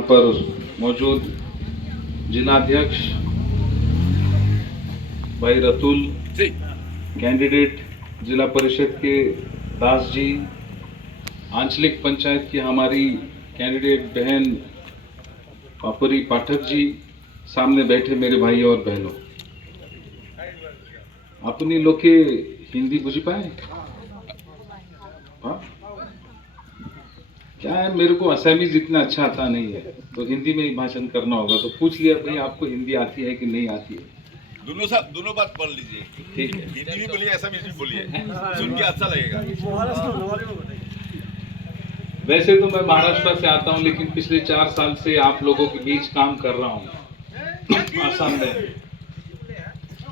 पर मौजूद जिलाध्यक्ष भाई रतुल, कैंडिडेट जिला परिषद के दास जी, आंचलिक पंचायत की हमारी कैंडिडेट बहन पापरी पाठक जी, सामने बैठे मेरे भाई और बहनों, अपनी लोग के हिंदी बुझ पाए? हाँ? क्या है, मेरे को असमीज इतना अच्छा आता नहीं है, तो हिंदी में ही भाषण करना होगा। तो पूछ लिया भाई, आपको हिंदी आती है कि नहीं आती है? दोनों बात पढ़ लीजिए। ठीक है, हिंदी भी बोलिए, असमीज भी बोलिए, सुन के अच्छा लगेगा। वैसे तो मैं महाराष्ट्र से आता हूं, लेकिन पिछले 4 साल से आप लोगों के बीच काम कर रहा हूं आसाम में।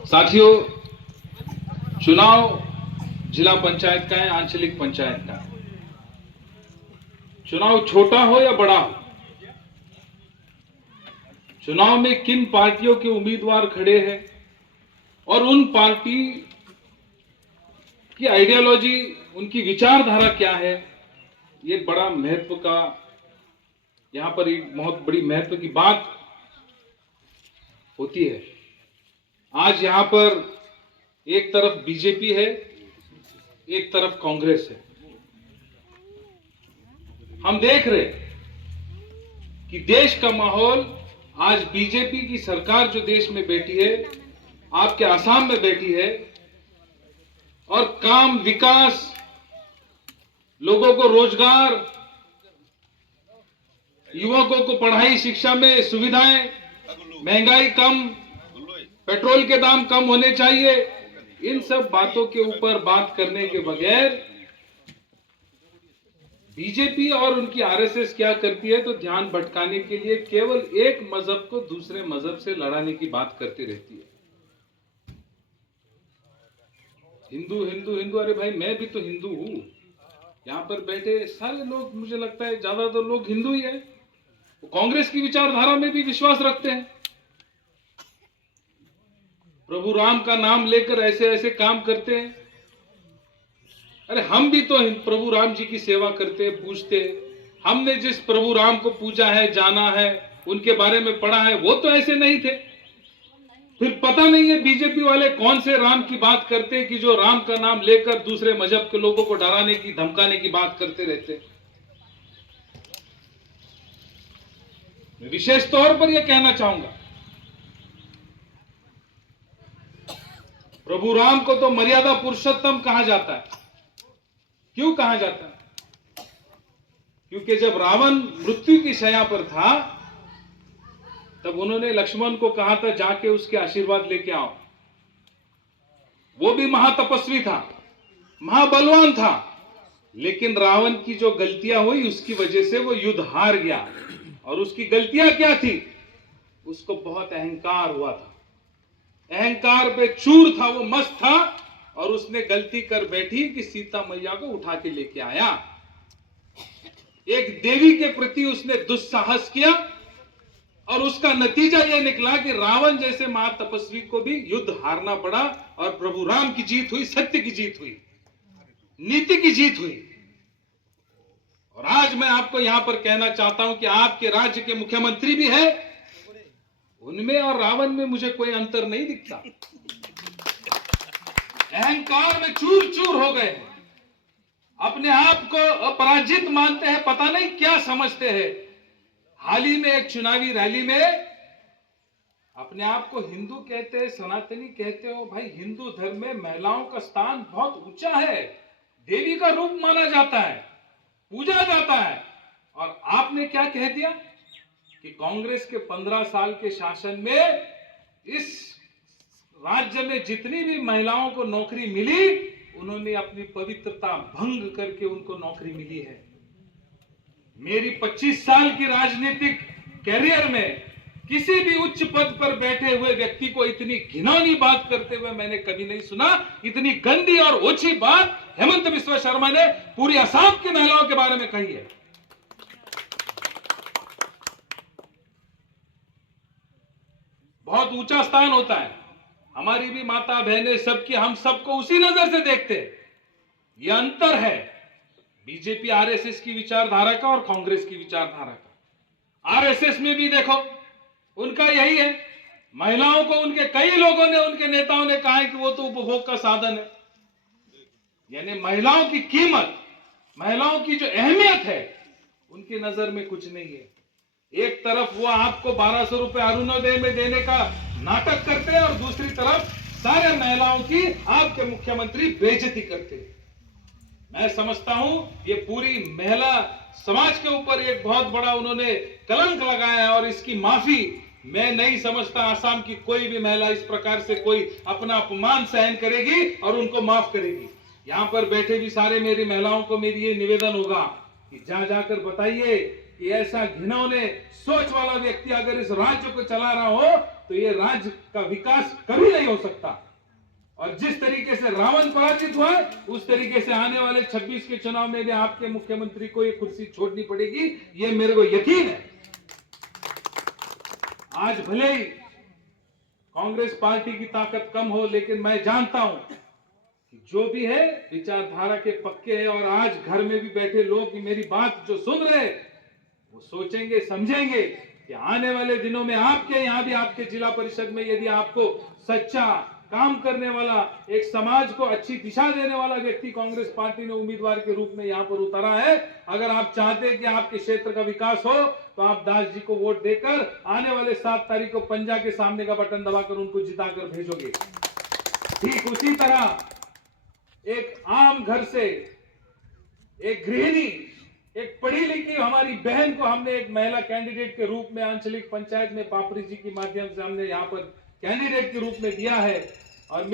साथियों, चुनाव जिला पंचायत का है, आंचलिक पंचायत का। चुनाव छोटा हो या बड़ा हो, चुनाव में किन पार्टियों के उम्मीदवार खड़े हैं और उन पार्टी की आइडियोलॉजी, उनकी विचारधारा क्या है, ये बड़ा महत्व का, यहां पर एक बहुत बड़ी महत्व की बात होती है। आज यहां पर एक तरफ बीजेपी है, एक तरफ कांग्रेस है। हम देख रहे कि देश का माहौल, आज बीजेपी की सरकार जो देश में बैठी है, आपके आसाम में बैठी है, और काम, विकास, लोगों को रोजगार, युवकों को पढ़ाई शिक्षा में सुविधाएं, महंगाई कम, पेट्रोल के दाम कम होने चाहिए, इन सब बातों के ऊपर बात करने के बगैर बीजेपी और उनकी आरएसएस क्या करती है, तो ध्यान भटकाने के लिए केवल एक मजहब को दूसरे मजहब से लड़ाने की बात करती रहती है। हिंदू हिंदू हिंदू, अरे भाई मैं भी तो हिंदू हूं। यहां पर बैठे सारे लोग, मुझे लगता है ज्यादातर लोग हिंदू ही है। वो कांग्रेस की विचारधारा में भी विश्वास रखते हैं, प्रभु राम का नाम लेकर ऐसे ऐसे काम करते हैं। अरे हम भी तो प्रभु राम जी की सेवा करते, पूजते। हमने जिस प्रभु राम को पूजा है, जाना है, उनके बारे में पढ़ा है, वो तो ऐसे नहीं थे। फिर पता नहीं है बीजेपी वाले कौन से राम की बात करते कि जो राम का नाम लेकर दूसरे मजहब के लोगों को डराने की, धमकाने की बात करते रहते। मैं विशेष तौर पर यह कहना चाहूंगा, प्रभु राम को तो मर्यादा पुरुषोत्तम कहा जाता है। क्यों कहा जाता है? क्योंकि जब रावण मृत्यु की शैया पर था, तब उन्होंने लक्ष्मण को कहा था, जाके उसके आशीर्वाद लेके आओ। वो भी महातपस्वी था, महाबलवान था, लेकिन रावण की जो गलतियां हुई, उसकी वजह से वो युद्ध हार गया। और उसकी गलतियां क्या थी? उसको बहुत अहंकार हुआ था, अहंकार पे चूर था, वो मस्त था, और उसने गलती कर बैठी कि सीता मैया को उठा के लेके आया। एक देवी के प्रति उसने दुस्साहस किया, और उसका नतीजा यह निकला कि रावण जैसे महातपस्वी को भी युद्ध हारना पड़ा, और प्रभु राम की जीत हुई, सत्य की जीत हुई, नीति की जीत हुई। और आज मैं आपको यहां पर कहना चाहता हूं कि आपके राज्य के मुख्यमंत्री भी है, उनमें और रावण में मुझे कोई अंतर नहीं दिखता। अहंकार में चूर चूर हो गए, अपने आप को अपराजित मानते हैं, पता नहीं क्या समझते हैं। हाल ही में एक चुनावी रैली में अपने आप को हिंदू कहते हैं, सनातनी कहते हो। भाई, हिंदू धर्म में महिलाओं का स्थान बहुत ऊंचा है, देवी का रूप माना जाता है, पूजा जाता है। और आपने क्या कह दिया कि कांग्रेस के 15 साल के शासन में इस राज्य में जितनी भी महिलाओं को नौकरी मिली, उन्होंने अपनी पवित्रता भंग करके उनको नौकरी मिली है। मेरी 25 साल की राजनीतिक कैरियर में किसी भी उच्च पद पर बैठे हुए व्यक्ति को इतनी घिनौनी बात करते हुए मैंने कभी नहीं सुना। इतनी गंदी और ओछी बात हेमंत बिस्वा शर्मा ने पूरी असम की महिलाओं के बारे में कही है। बहुत ऊंचा स्थान होता है, हमारी भी माता बहनें सबकी, हम सबको उसी नजर से देखते हैं। यह अंतर है बीजेपी आरएसएस की विचारधारा का और कांग्रेस की विचारधारा का। आरएसएस आरएसएस में भी देखो उनका यही है। महिलाओं को उनके कई लोगों ने, उनके नेताओं ने कहा है कि वो तो उपभोग का साधन है। यानी महिलाओं की कीमत, महिलाओं की जो अहमियत है उनकी नजर में कुछ नहीं है। एक तरफ वो आपको 1200 रुपए अरुणोदय में देने का नाटक करते हैं और दूसरी तरफ सारे महिलाओं की आपके मुख्यमंत्री बेइज्जती करते हैं। मैं समझता हूं ये पूरी महिला समाज के ऊपर एक बहुत बड़ा उन्होंने कलंक लगाया है और इसकी माफी मैं नहीं समझता आसाम की कोई भी महिला इस प्रकार से कोई अपना अपमान सहन करेगी और उनको माफ करेगी। यहां पर बैठे भी सारे मेरी महिलाओं को मेरी ये निवेदन होगा कि जाकर बताइए कि ऐसा घिनौने सोच वाला व्यक्ति अगर इस राज्य को चला रहा हो तो ये राज्य का विकास कभी नहीं हो सकता। और जिस तरीके से रावण पराजित हुआ उस तरीके से आने वाले 26 के चुनाव में भी आपके मुख्यमंत्री को ये कुर्सी छोड़नी पड़ेगी, ये मेरे को यकीन है। आज भले ही कांग्रेस पार्टी की ताकत कम हो, लेकिन मैं जानता हूं कि जो भी है विचारधारा के पक्के हैं और आज घर में भी बैठे लोग मेरी बात जो सुन रहे हैं वो सोचेंगे, समझेंगे कि आने वाले दिनों में आपके यहां भी, आपके जिला परिषद में यदि आपको सच्चा काम करने वाला, एक समाज को अच्छी दिशा देने वाला व्यक्ति कांग्रेस पार्टी ने उम्मीदवार के रूप में यहां पर उतारा है, अगर आप चाहते हैं कि आपके क्षेत्र का विकास हो तो आप दास जी को वोट देकर आने वाले 7 तारीख को पंजा के सामने का बटन दबाकर उनको जिताकर भेजोगे। ठीक उसी तरह एक आम घर से एक गृहिणी, एक पढ़ी लिखी हमारी बहन को हमने एक महिला कैंडिडेट के रूप में आंचलिक पंचायत में पापरी जी के माध्यम से हमने यहां पर कैंडिडेट के रूप में दिया है।